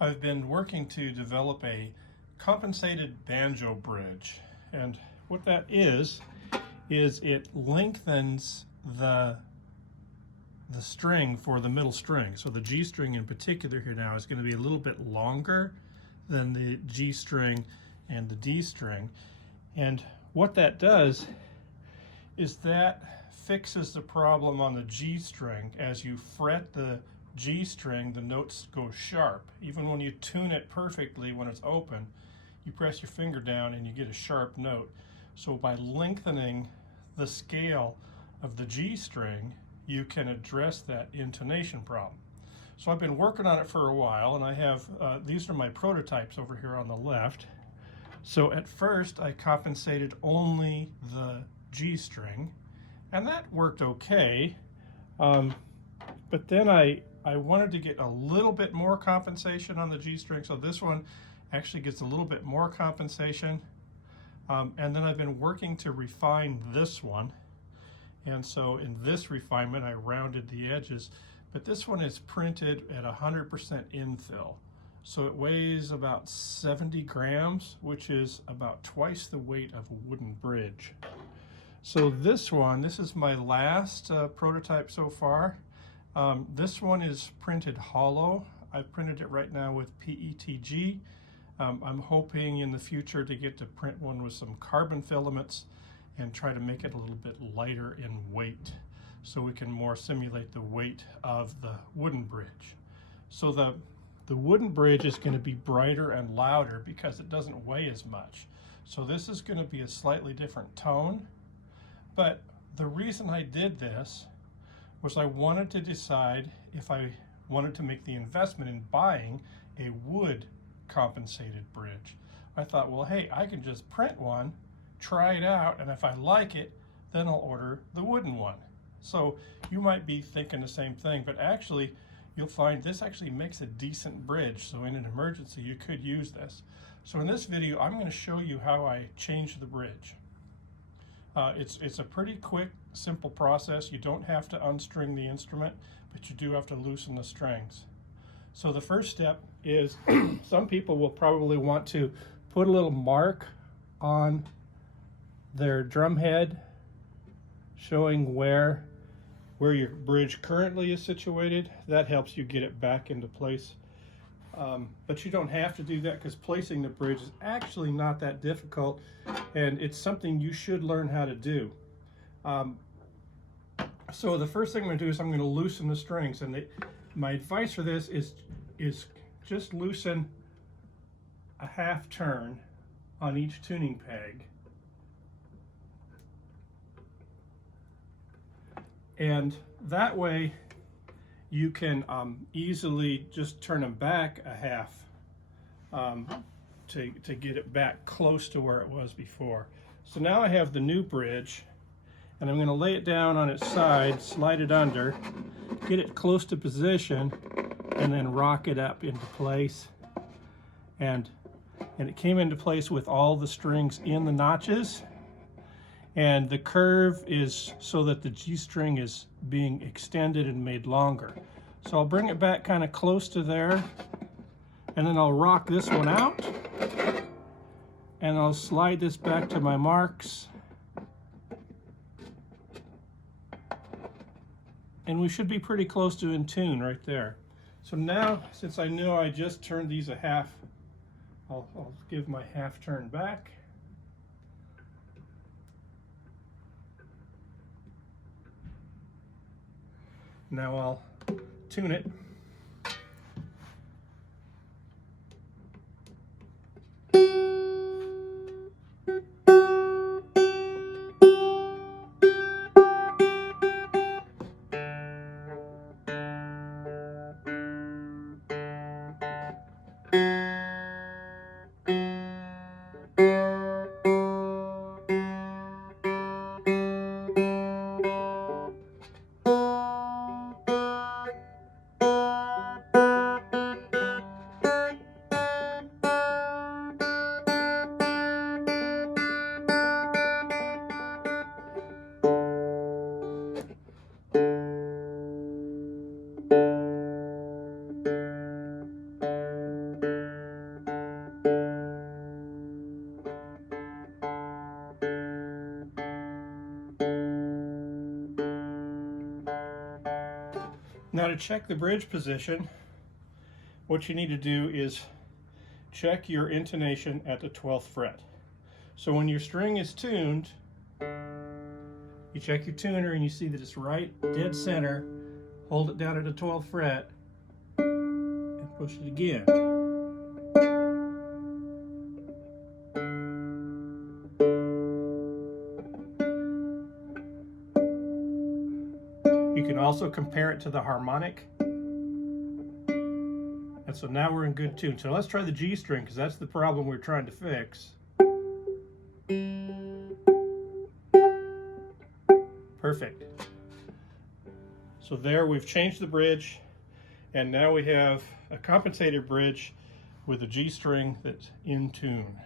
I've been working to develop a compensated banjo bridge, and what that is it lengthens the string for the middle string. So the G string in particular here now is going to be a little bit longer than the G string and the D string. And what that does is that fixes the problem on the G string. As you fret the G string, the notes go sharp. Even when you tune it perfectly when it's open, you press your finger down and you get a sharp note. So by lengthening the scale of the G string, you can address that intonation problem. So I've been working on it for a while, and I have, these are my prototypes over here on the left. So at first I compensated only the G string, and that worked okay. But then I wanted to get a little bit more compensation on the G string, so this one actually gets a little bit more compensation. And then I've been working to refine this one. And so in this refinement, I rounded the edges, but this one is printed at 100% infill. So it weighs about 70 grams, which is about twice the weight of a wooden bridge. So this is my last prototype so far. This one is printed hollow. I've printed it right now with PETG. I'm hoping in the future to get to print one with some carbon filaments and try to make it a little bit lighter in weight so we can more simulate the weight of the wooden bridge. So the wooden bridge is going to be brighter and louder because it doesn't weigh as much. So this is going to be a slightly different tone. But the reason I did this was I wanted to decide if I wanted to make the investment in buying a wood compensated bridge. I thought, well, hey, I can just print one, try it out, and if I like it, then I'll order the wooden one. So you might be thinking the same thing, but actually you'll find this actually makes a decent bridge. So in an emergency, you could use this. So in this video, I'm going to show you how I change the bridge. It's a pretty quick, simple process. You don't have to unstring the instrument, but you do have to loosen the strings. So the first step is some people will probably want to put a little mark on their drum head showing where your bridge currently is situated. That helps you get it back into place. But you don't have to do that because placing the bridge is actually not that difficult, and it's something you should learn how to do. So the first thing I'm going to do is I'm going to loosen the strings, and my advice for this is just loosen a half turn on each tuning peg. And that way you can easily just turn them back a half to get it back close to where it was before. So now I have the new bridge, and I'm going to lay it down on its side, slide it under, get it close to position, and then rock it up into place. And it came into place with all the strings in the notches. And the curve is so that the G string is being extended and made longer. So I'll bring it back kind of close to there, and then I'll rock this one out, and I'll slide this back to my marks. And we should be pretty close to in tune right there. So now, since I know I just turned these a half, I'll give my half turn back. Now I'll tune it. to check the bridge position, what you need to do is check your intonation at the 12th fret. So when your string is tuned, you check your tuner and you see that it's right dead center. Hold it down at the 12th fret and push it again. You can also compare it to the harmonic. And so now we're in good tune. So let's try the G string, because that's the problem we're trying to fix. Perfect. So there we've changed the bridge, and now we have a compensated bridge with a G string that's in tune.